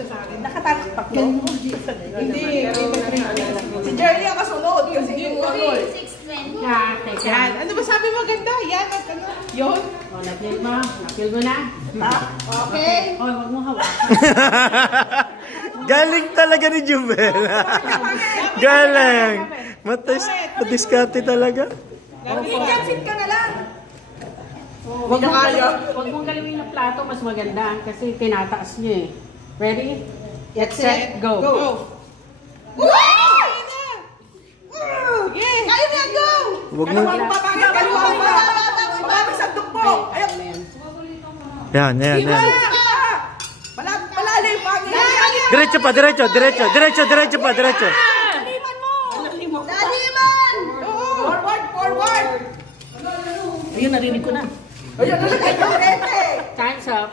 siya sa akin. Nakatakot ko. Hindi. Si Jerry ang kasunod kasi yung ano. 620. Yan. Ano ba sabi mo ganda? Yan at ano? Yun? O, na-feel mo? Na-feel mo na? Okay. O, huwag mo hawakan. Galing talaga ni Jubel. Galing. Matiskarte talaga. Ikansit ka na lang. Huwag mong galawin ng plato, mas maganda. Kasi tinataas niyo eh. Ready? Get set, go. Go. Sige. Kaya mo yan, go! Huwag mo. Kaliwa pa. Pababag sa dukbo. Yan. Malalim pa. Diretso pa. Diretso pa. Laliman mo. Laliman. Forward. Ayun, narinig ko na. Ayun, Time's up.